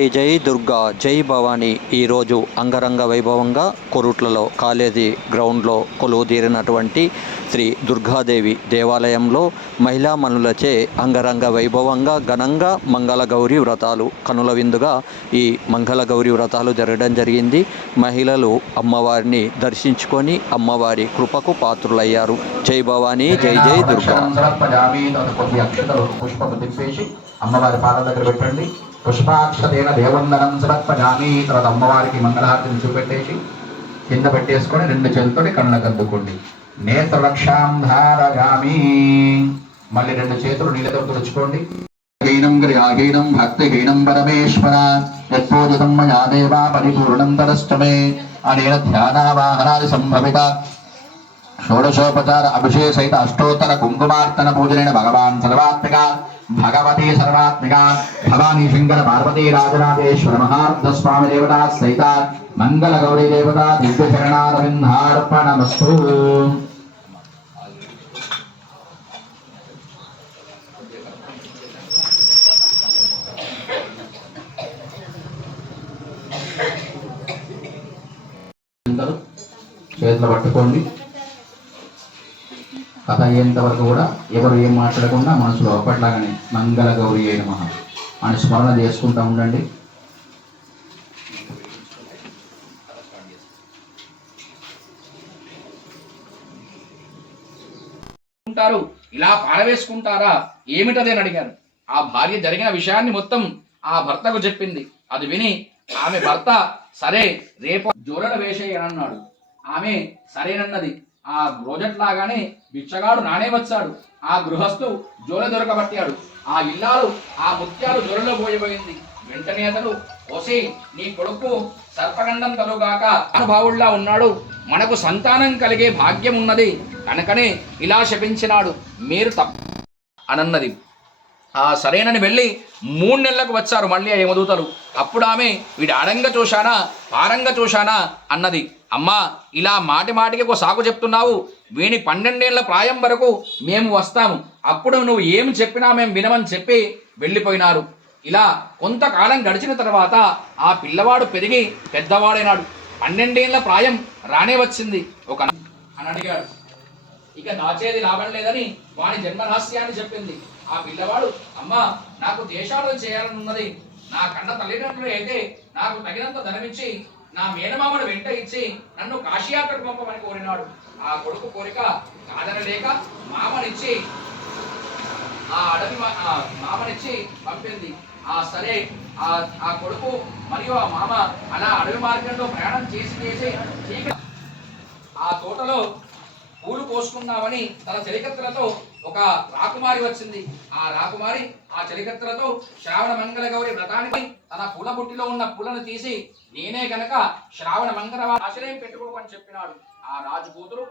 జై జై దుర్గా జై భవానీ. ఈరోజు అంగరంగ వైభవంగా కొరుట్లలో కాలేజీ గ్రౌండ్లో కొలువుదీరినటువంటి శ్రీ దుర్గాదేవి దేవాలయంలో మహిళా మనులచే అంగరంగ వైభవంగా ఘనంగా మంగళగౌరి వ్రతాలు కనుల విందుగా ఈ మంగళ గౌరి వ్రతాలు జరగడం జరిగింది. మహిళలు అమ్మవారిని దర్శించుకొని అమ్మవారి కృపకు పాత్రులయ్యారు. జై భవానీ జై జై దుర్గా. అమ్మవారి పాదాల దగ్గర పెట్టండి. పుష్పాక్షతేన దేవందనం సమర్పజామి. తర్వాత అమ్మవారికి మంగళహారతిని చూపెట్టేసి కింద పెట్టేసుకొని రెండు చేతులతోటి కళ్ళకు అద్దుకోండి నేత్రరక్షాం ధారయామి మళ్ళీ రెండు చేతులు నీళ్ళతో తుడుచుకోండి. హీనం గృహాహీనం భక్తిహీనం పరమేశ్వర. యత్పూజితం మయా దేవా పరిపూర్ణం తరశ్చమే అనేన ధ్యానావాహనాది సంభవిత. షోడశోపచార అభిషేక సహిత అష్టోత్తర కుంకుమార్తన పూజలైన భగవాన్ సర్వాత్మిక భగవతి సర్వాత్మిక భవానీ శంకర పార్వతీ రాజరాజేశ్వర మహార్థ స్వామి దేవత సహిత మంగళ గౌరీ దేవత దివ్య శరణారవిందార్పణమస్తు. చేతులు పట్టుకోండి. కథ అయ్యేంత వరకు కూడా ఎవరు ఏం మాట్లాడకుండా మనసులో అప్పట్లాగానే మంగళ గౌరి అయిన మహా. అని స్మరణ చేసుకుంటూ ఉండండి. ఉంటారు. ఇలా పారవేసుకుంటారా? ఏమిటది అని అడిగాను ఆ భార్య జరిగిన విషయాన్ని మొత్తం ఆ భర్తకు చెప్పింది. అది విని ఆమె భర్త సరే రేపు జోరడ వేసేయనన్నాడు ఆమె సరేనన్నది. ఆ రోజట్లాగానే బిచ్చగాడు నానే వచ్చాడు. ఆ గృహస్థు జోల దొరకబట్టాడు. ఆ ఇల్లాలు ఆ ముత్యాలు జోరలో పోయిపోయింది. వెంటనే అతడు ఓసి నీ కొడుకు సర్పగండం తలుగాక అనుభావుల్లా ఉన్నాడు. మనకు సంతానం కలిగే భాగ్యం ఉన్నది. కనుకనే ఇలా శపించినాడు. మీరు తప్ప అనన్నది. ఆ సరేనని వెళ్ళి మూడు నెలలకు వచ్చారు మళ్ళీ ఆ యమదూతలు. అప్పుడు ఆమె వీడు అడంగా చూశానా? పారంగా చూశానా? అన్నది. అమ్మా ఇలా మాటి మాటికి ఒక సాకు చెప్తున్నావు. వీని పన్నెండేళ్ళ ప్రాయం వరకు మేము వస్తాము. అప్పుడు నువ్వు ఏమి చెప్పినా మేము వినమని చెప్పి వెళ్ళిపోయినారు. ఇలా కొంతకాలం గడిచిన తర్వాత ఆ పిల్లవాడు పెరిగి పెద్దవాడైనాడు. పన్నెండేళ్ళ ప్రాయం రానే వచ్చింది. ఒక అని అడిగాడు. ఇక దాచేది లాభం లేదని వాని జన్మరహస్యాన్ని చెప్పింది. ఆ పిల్లవాడు అమ్మా నాకు దేశాటన చేయాలని ఉన్నది నా కన్న తల్లిదండ్రులు అయితే నాకు తగినంత ధనమిచ్చి నా మేనమామను వెంట ఇచ్చి నన్ను కాశీయాత్రకు పంపమని కోరినాడు. ఆ కొడుకు కోరిక కాదనలేక మామనిచ్చి ఆ అడవి మా- మామనిచ్చి పంపింది. ఆ సరే ఆ ఆ కొడుకు మరియు ఆ మామ అలా అడవి మార్గంలో ప్రయాణం చేసి చేసి ఆ తోటలో పూలు కోసుకుందామని తన చెలికత్తెలతో ఒక రాకుమారి వచ్చింది. ఆ రాకుమారి ఆ చెలికత్తెలతో శ్రావణ మంగళ గౌరి వ్రతానికి తన పూల బుట్టిలో ఉన్న పూలను తీసి నేనే గనక శ్రావణ మంగళ ఆశ్రయం పెట్టుకోమని చెప్పినాడు. ఆ రాజు కూతురు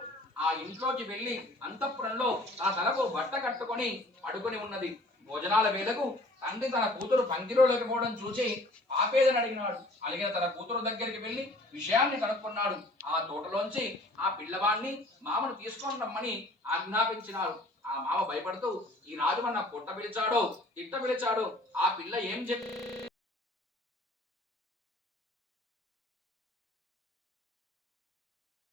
ఆ ఇంట్లోకి వెళ్ళి అంతఃపురంలో తన తలకు బట్ట కట్టుకొని పడుకొని ఉన్నది. భోజనాల వేళకు తండ్రి తన కూతురు పంక్తిలోకి పోవడం చూసి పాపేదని అడిగినాడు. అలాగే తన కూతురు దగ్గరికి వెళ్ళి విషయాన్ని కనుక్కున్నాడు. ఆ తోటలోంచి ఆ పిల్లవాడిని మామను తీసుకొని రమ్మని ఆజ్ఞాపించినాడు. ఆ మామ భయపడుతూ ఈ రాజు మన పుట్ట పిలిచాడో తిట్ట పిలిచాడో. ఆ పిల్ల ఏం చెప్పి